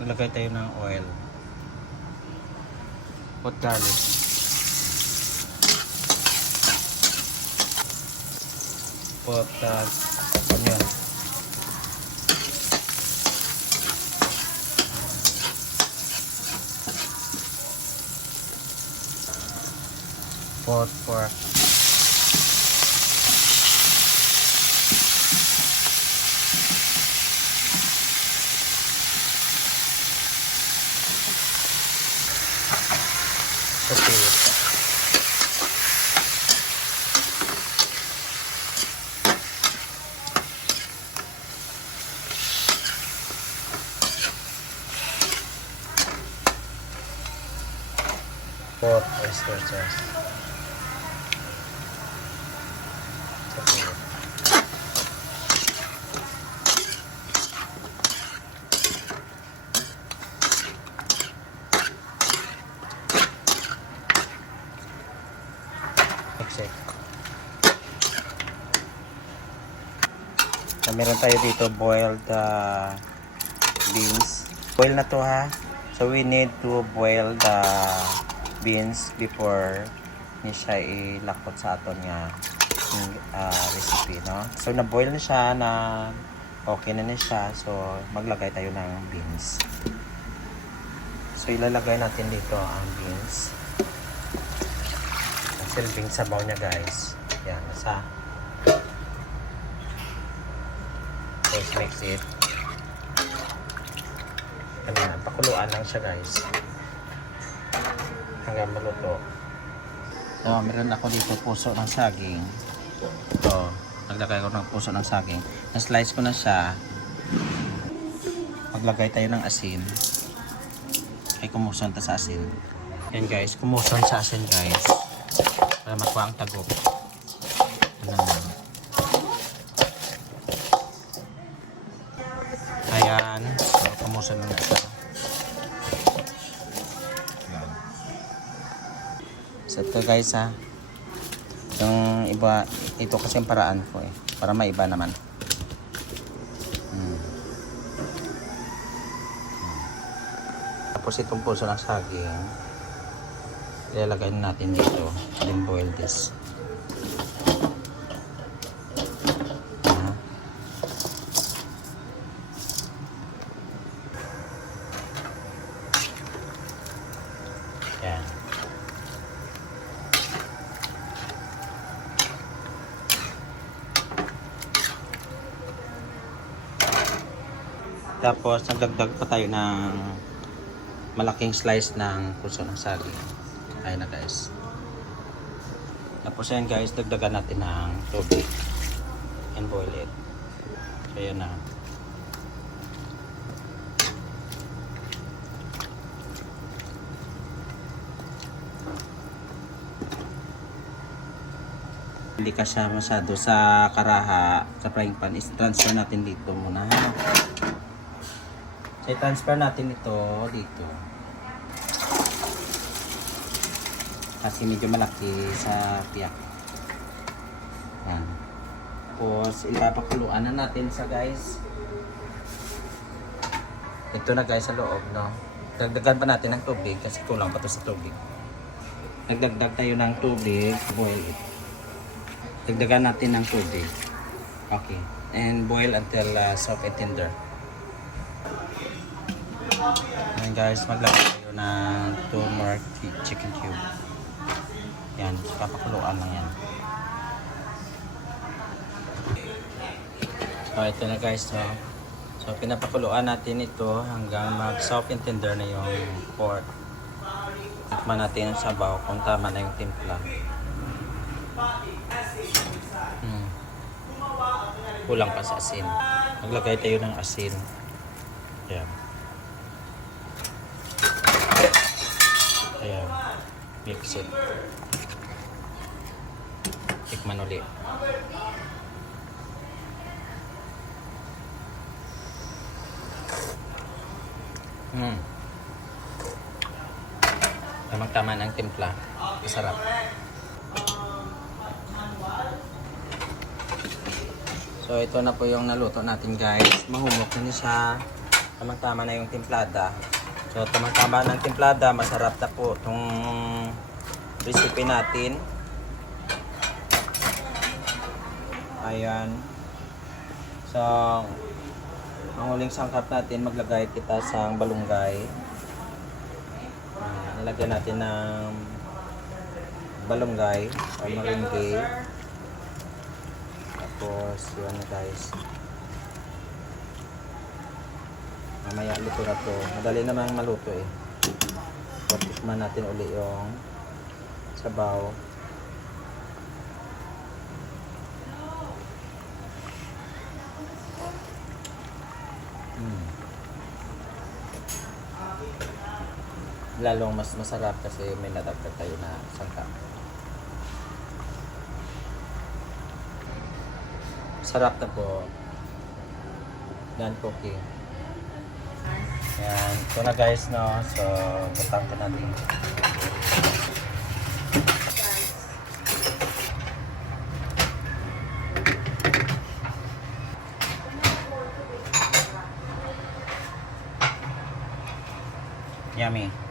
Maglagay tayo ng oil. Hot garlic. Put onion. Put pork. Okay. Pork oyster sauce. Okay. So, meron tayo dito boiled beans. Boil na to ha. So we need to boil the beans before ni siya ilakot sa aton nga recipe, no? So na-boil na siya, na okay na siya. So maglagay tayo ng beans. So ilalagay natin dito ang beans. Ang silbing sabaw niya, guys. Yan, nasa. Let's mix it. Ayan, pakuluan lang siya, guys, hanggang maluto. So, meron ako dito puso ng saging. Ito, naglagay ko ng puso ng saging. Na-slice ko na siya. Maglagay tayo ng asin. Ay, kumuson ta sa asin. Yan, guys, kumuson sa asin, guys, para makuha ang tagok. Ayan, so kumuson na siya. So ito, guys, ha, yung iba, ito kasi yung paraan ko para maiba naman. Tapos itong puso ng saging ilalagay natin dito, then boil this. Yan. Tapos nagdagdag pa tayo ng malaking slice ng puso ng saging. Ayun na, guys. Tapos yan, guys, dagdagan natin ng tubig and boil it. So yan na. Hindi ka siya masyado sa karaha, sa frying pan, is-transfer natin dito muna. So, i-transfer natin ito dito. Kasi medyo malaki sa tiyak. Yan. Tapos, ipapakuluan na natin sa, guys. Ito na, guys, sa loob, no? Dagdagan pa natin ng tubig kasi kulang pa to sa tubig. Nagdagdag tayo ng tubig, boil it. Dagdagan natin ng tubig. Okay. And boil until soft and tender. And guys, maglagay tayo ng 2 more chicken cube. Yan, papakuluan lang yan. So, ito na, guys, no? So, pinapakuluan natin ito hanggang mag-soft and tender na yung pork. Tikman natin yung sabaw kung tama na yung timpla. Kulang pa sa asin. Maglagay tayo ng asin. Yan. Ayan. Mix it. Tikman ulit. Tamang-tama ng timpla. Masarap. So ito na po yung naluto natin, guys. Mahumok na siya. Tamang-tama na yung timplada. So, tamang-tama ng timplada. Masarap na po itong recipe natin. Ayan. So, ang huling sangkap natin, maglagay kita sa balunggay. Nilagyan natin ng balunggay o maringgay. Tapos, yun na guys. Mamaya luto na to. Madali namang maluto eh. So, tikman natin uli yung sabaw. Lalong mas masarap kasi may nadagdag tayo na sangkap. Sarap na po. Yan cooking. Yan. Ito na guys, no? So, butang ko natin. Yummy.